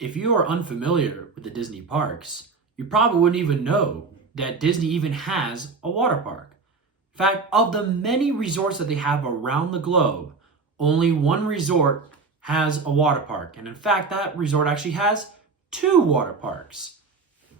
If you are unfamiliar with the Disney parks, you probably wouldn't even know that Disney even has a water park. In fact, of the many resorts that they have around the globe, only one resort has a water park. And in fact, that resort actually has two water parks,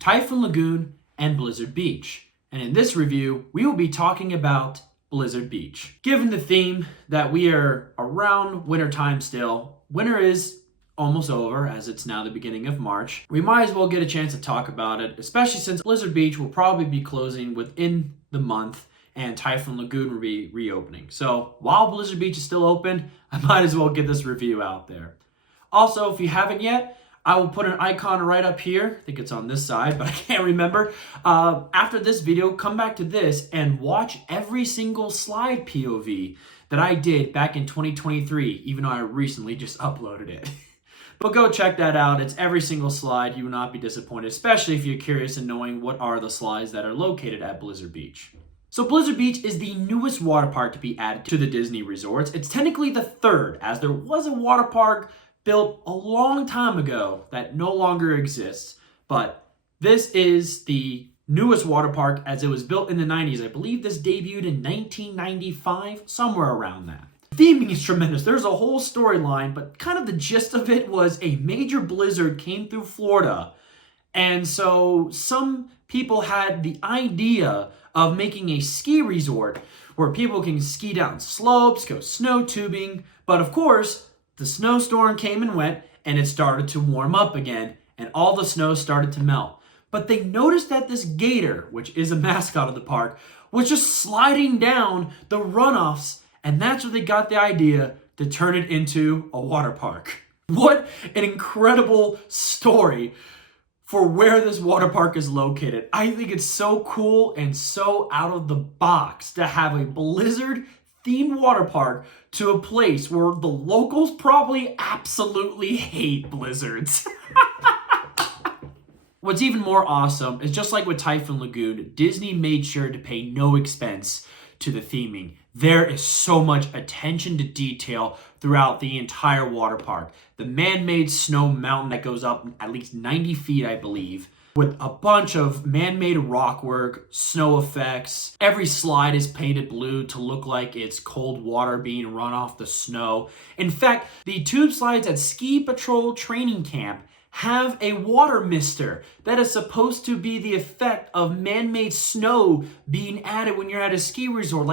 Typhoon Lagoon and Blizzard Beach. And in this review, we will be talking about Blizzard Beach. Given the theme that we are around wintertime still, winter is almost over as it's now the beginning of March, we might as well get a chance to talk about it, especially since Blizzard Beach will probably be closing within the month and Typhoon Lagoon will be reopening. So while Blizzard Beach is still open, I might as well get this review out there. Also, if you haven't yet, I will put an icon right up here. I think it's on this side, but I can't remember. After this video, come back to this and watch every single slide POV that I did back in 2023, even though I recently just uploaded it. But go check that out. It's every single slide. You will not be disappointed, especially if you're curious in knowing what are the slides that are located at Blizzard Beach. So Blizzard Beach is the newest water park to be added to the Disney resorts. It's technically the third, as there was a water park built a long time ago that no longer exists. But this is the newest water park as it was built in the 90s. I believe this debuted in 1995, somewhere around that. Theming is tremendous. There's a whole storyline, but kind of the gist of it was a major blizzard came through Florida. And so some people had the idea of making a ski resort where people can ski down slopes, go snow tubing. But of course, the snowstorm came and went and it started to warm up again and all the snow started to melt. But they noticed that this gator, which is a mascot of the park, was just sliding down the runoffs. And that's where they got the idea to turn it into a water park. What an incredible story for where this water park is located. I think it's so cool and so out of the box to have a Blizzard themed water park to a place where the locals probably absolutely hate blizzards. What's even more awesome is just like with Typhoon Lagoon, Disney made sure to pay no expense to the theming. There is so much attention to detail throughout the entire water park. The man-made snow mountain that goes up at least 90 feet, I believe, with a bunch of man-made rock work, snow effects. Every slide is painted blue to look like it's cold water being run off the snow. In fact, the tube slides at Ski Patrol Training Camp have a water mister that is supposed to be the effect of man-made snow being added when you're at a ski resort.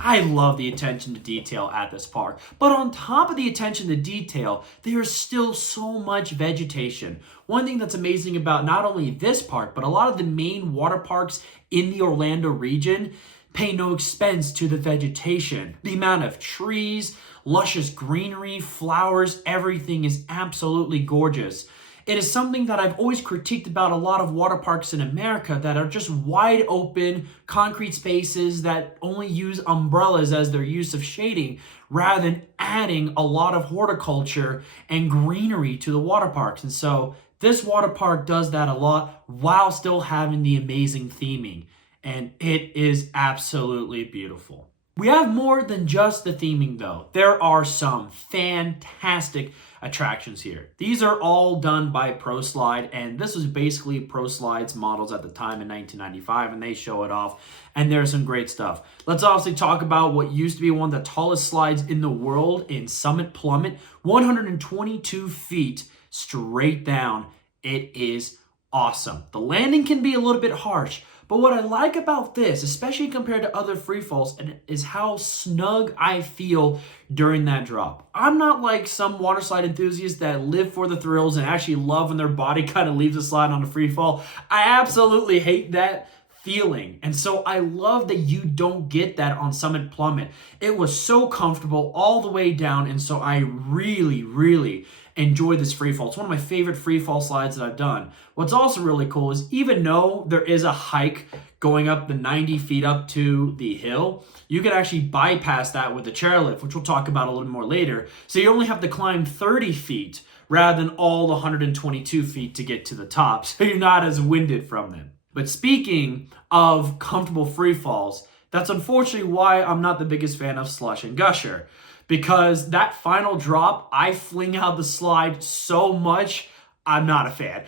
I love the attention to detail at this park. But on top of the attention to detail, there is still so much vegetation. One thing that's amazing about not only this park, but a lot of the main water parks in the Orlando region pay no expense to the vegetation. The amount of trees, luscious greenery, flowers, everything is absolutely gorgeous. It is something that I've always critiqued about a lot of water parks in America that are just wide open concrete spaces that only use umbrellas as their use of shading rather than adding a lot of horticulture and greenery to the water parks. And so this water park does that a lot while still having the amazing theming. And it is absolutely beautiful. We have more than just the theming though. There are some fantastic attractions here. These are all done by ProSlide, and this was basically ProSlide's models at the time in 1995, and they show it off, and there's some great stuff. Let's obviously talk about what used to be one of the tallest slides in the world in Summit Plummet, 122 feet straight down. It is awesome. The landing can be a little bit harsh, but what I like about this, especially compared to other free falls, is how snug I feel during that drop. I'm not like some water slide enthusiasts that live for the thrills and actually love when their body kind of leaves a slide on a free fall. I absolutely hate that feeling. And so I love that you don't get that on Summit Plummet. It was so comfortable all the way down, and so I really enjoy this free fall. It's one of my favorite free fall slides that I've done. What's also really cool is even though there is a hike going up the 90 feet up to the hill, you can actually bypass that with the chairlift, which we'll talk about a little more later. So you only have to climb 30 feet rather than all the 122 feet to get to the top, so you're not as winded from them. But speaking of comfortable free falls, that's unfortunately why I'm not the biggest fan of Slush and Gusher. because that final drop, I fling out the slide so much, I'm not a fan.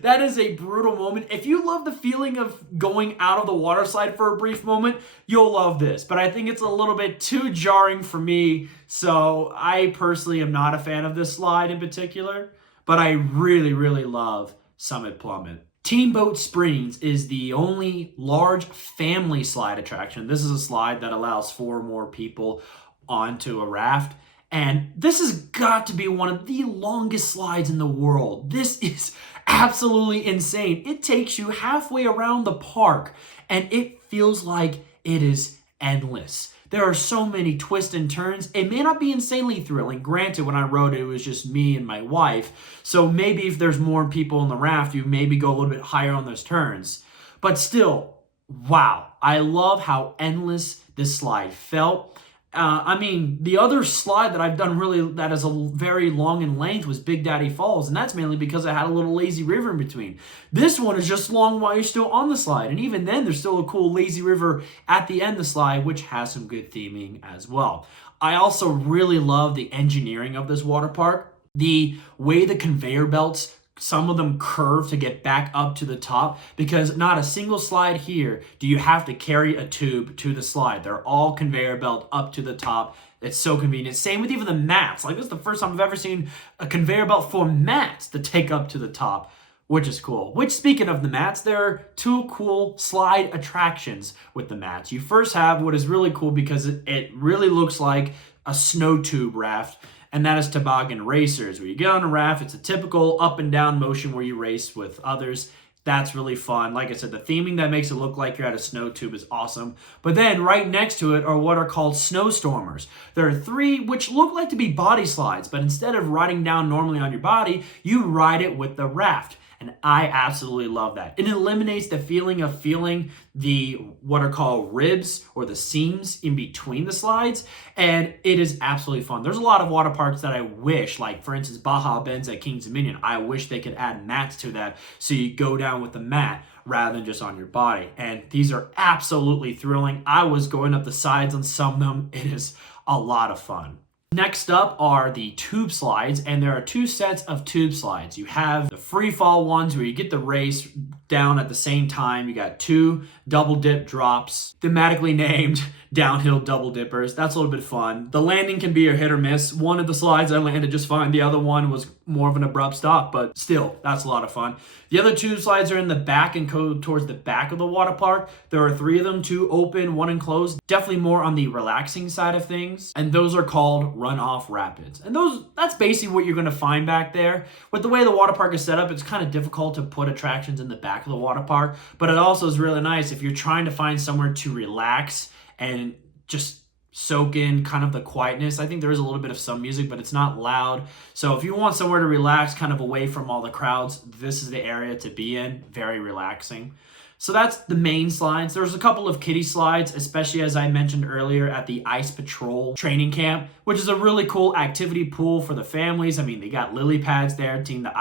That is a brutal moment. If you love the feeling of going out of the water slide for a brief moment, you'll love this. But I think it's a little bit too jarring for me, so I personally am not a fan of this slide in particular. But I really, really love Summit Plummet. Teamboat Springs is the only large family slide attraction. This is a slide that allows 4 or more people onto a raft. And this has got to be one of the longest slides in the world. This is absolutely insane. It takes you halfway around the park, and it feels like it is endless. There are so many twists and turns. It may not be insanely thrilling. Granted, when I rode it, it was just me and my wife. So maybe if there's more people on the raft, you maybe go a little bit higher on those turns. But still, wow. I love how endless this slide felt. I mean, the other slide that I've done really that is a very long in length was Big Daddy Falls, and that's mainly because I had a little lazy river in between. This one is just long while you're still on the slide, and even then there's still a cool lazy river at the end of the slide, which has some good theming as well. I also really love the engineering of this water park. The way the conveyor belts, some of them curve to get back up to the top, because not a single slide here do you have to carry a tube to the slide. They're all conveyor belt up to the top. It's so convenient. Same with even the mats. Like, this is the first time I've ever seen a conveyor belt for mats to take up to the top, which is cool. Which, speaking of the mats, there are 2 cool slide attractions with the mats. You first have what is really cool because it really looks like a snow tube raft, and that is toboggan racers, where you get on a raft. It's a typical up and down motion where you race with others. That's really fun. Like I said, the theming that makes it look like you're at a snow tube is awesome. But then right next to it are what are called snowstormers. There are 3 which look like to be body slides, but instead of riding down normally on your body, you ride it with the raft. And I absolutely love that. It eliminates the feeling of feeling the what are called ribs or the seams in between the slides. And it is absolutely fun. There's a lot of water parks that I wish, like for instance, Baja Bends at Kings Dominion, I wish they could add mats to that so you go down with the mat rather than just on your body. And these are absolutely thrilling. I was going up the sides on some of them. It is a lot of fun. Next up are the tube slides, and there are 2 sets of tube slides. You have the free fall ones where you get the race down at the same time. You got 2 double dip drops, thematically named downhill double dippers. That's a little bit fun. The landing can be a hit or miss. One of the slides I landed just fine. The other one was more of an abrupt stop, but still, that's a lot of fun. The other 2 slides are in the back and go towards the back of the water park. There are 3 of them, 2 open, 1 enclosed. Definitely more on the relaxing side of things. And those are called runoff rapids. And that's basically what you're going to find back there. With the way the water park is set up, it's kind of difficult to put attractions in the back of the water park, but it also is really nice if you're trying to find somewhere to relax and just soak in kind of the quietness. I think there is a little bit of some music, but it's not loud. So if you want somewhere to relax kind of away from all the crowds, this is the area to be in. Very relaxing. So that's the main slides. There's a couple of kiddie slides, especially as I mentioned earlier at the Ice Patrol training camp, which is a really cool activity pool for the families. I mean, they got lily pads there, team the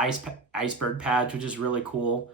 iceberg pads, which is really cool.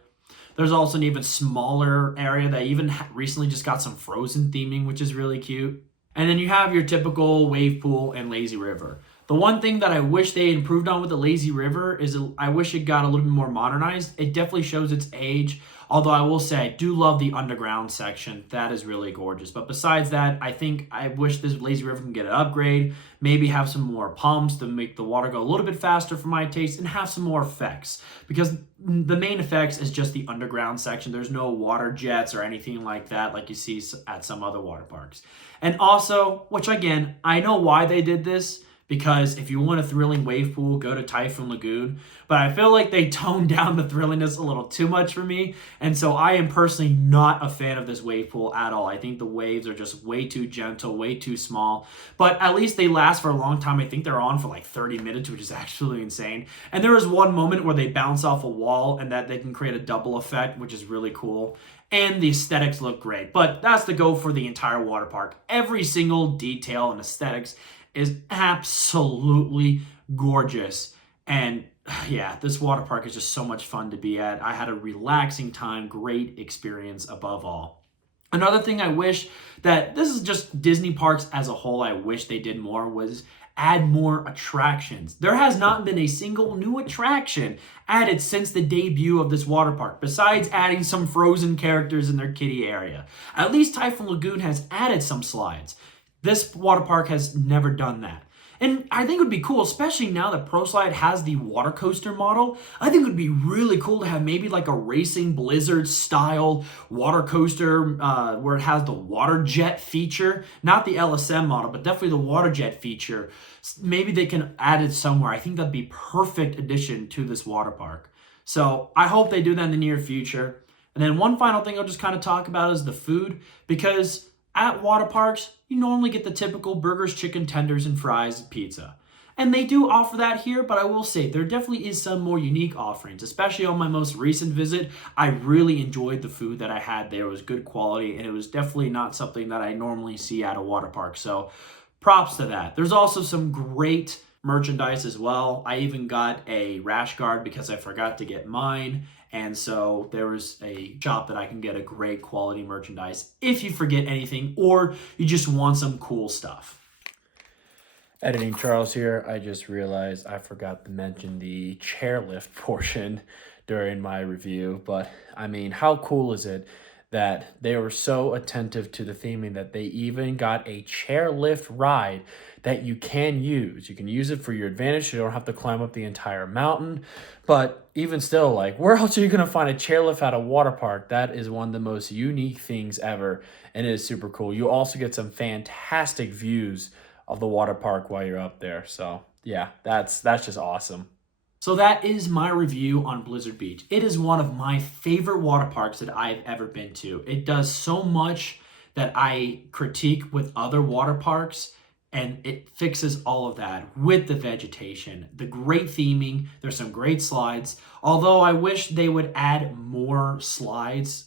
There's also an even smaller area that even recently just got some Frozen theming, which is really cute. And then you have your typical wave pool and lazy river. The one thing that I wish they improved on with the lazy river is I wish it got a little bit more modernized. It definitely shows its age, although I will say I do love the underground section. That is really gorgeous. But besides that, I wish this lazy river can get an upgrade, maybe have some more pumps to make the water go a little bit faster for my taste, and have some more effects. Because the main effects is just the underground section. There's no water jets or anything like that like you see at some other water parks. And also, which again, I know why they did this, because if you want a thrilling wave pool, go to Typhoon Lagoon. But I feel like they toned down the thrilliness a little too much for me. And so I am personally not a fan of this wave pool at all. I think the waves are just way too gentle, way too small. But at least they last for a long time. I think they're on for like 30 minutes, which is actually insane. And there is one moment where they bounce off a wall and that they can create a double effect, which is really cool. And the aesthetics look great. But that's the go for the entire water park. Every single detail and aesthetics is absolutely gorgeous. And yeah, this water park is just so much fun to be at. I had a relaxing time, great experience above all. Another thing I wish that, this is just Disney parks as a whole, I wish they did more, was add more attractions. There has not been a single new attraction added since the debut of this water park, besides adding some Frozen characters in their kiddie area. At least Typhoon Lagoon has added some slides. This water park has never done that. And I think it would be cool, especially now that ProSlide has the water coaster model. I think it would be really cool to have maybe like a racing Blizzard style water coaster where it has the water jet feature. Not the LSM model, but definitely the water jet feature. Maybe they can add it somewhere. I think that'd be perfect addition to this water park. So I hope they do that in the near future. And then one final thing I'll just kind of talk about is the food, because at water parks, you normally get the typical burgers, chicken tenders, and fries, pizza. And they do offer that here, but I will say there definitely is some more unique offerings, especially on my most recent visit. I really enjoyed the food that I had there. It was good quality, and it was definitely not something that I normally see at a water park. So props to that. There's also some great merchandise as well. I even got a rash guard because I forgot to get mine. And so there was a shop that I can get a great quality merchandise if you forget anything or you just want some cool stuff. Editing Charles here. I just realized I forgot to mention the chairlift portion during my review. But I mean, how cool is it that they were so attentive to the theming that they even got a chairlift ride that you can use. You can use it for your advantage. You don't have to climb up the entire mountain. But even still, like, where else are you going to find a chairlift at a water park? That is one of the most unique things ever, and it is super cool. You also get some fantastic views of the water park while you're up there. So yeah, that's just awesome. So that is my review on Blizzard Beach. It is one of my favorite water parks that I've ever been to. It does so much that I critique with other water parks, and it fixes all of that with the vegetation, the great theming. There's some great slides, although I wish they would add more slides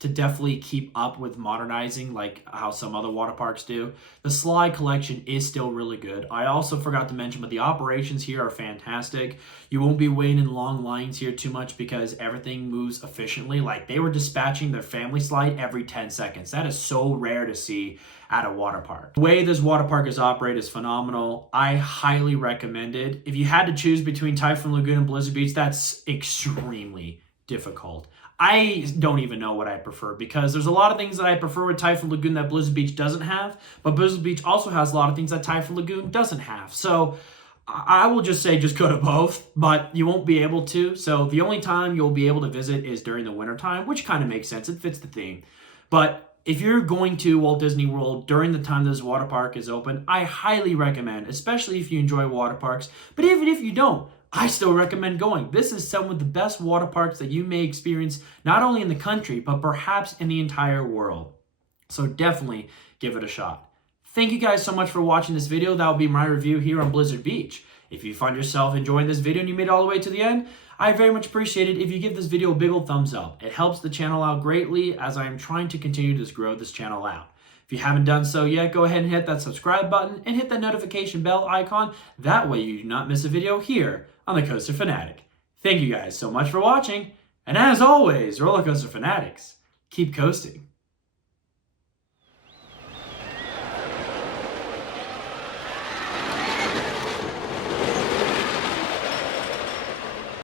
to definitely keep up with modernizing like how some other water parks do. The slide collection is still really good. I also forgot to mention, but the operations here are fantastic. You won't be waiting in long lines here too much because everything moves efficiently. Like, they were dispatching their family slide every 10 seconds. That is so rare to see at a water park. The way this water park is operated is phenomenal. I highly recommend it. If you had to choose between Typhoon Lagoon and Blizzard Beach, that's extremely difficult. I don't even know what I prefer, because there's a lot of things that I prefer with Typhoon Lagoon that Blizzard Beach doesn't have, but Blizzard Beach also has a lot of things that Typhoon Lagoon doesn't have. So I will just say just go to both, but you won't be able to. So the only time you'll be able to visit is during the wintertime, which kind of makes sense. It fits the theme. But if you're going to Walt Disney World during the time this water park is open, I highly recommend, especially if you enjoy water parks. But even if you don't, I still recommend going. This is some of the best water parks that you may experience, not only in the country, but perhaps in the entire world. So definitely give it a shot. Thank you guys so much for watching this video. That will be my review here on Blizzard Beach. If you find yourself enjoying this video and you made it all the way to the end, I very much appreciate it if you give this video a big old thumbs up. It helps the channel out greatly as I am trying to continue to grow this channel out. If you haven't done so yet, go ahead and hit that subscribe button and hit that notification bell icon. That way you do not miss a video here on the Coaster Fanatic. Thank you guys so much for watching, and as always, roller coaster fanatics, keep coasting.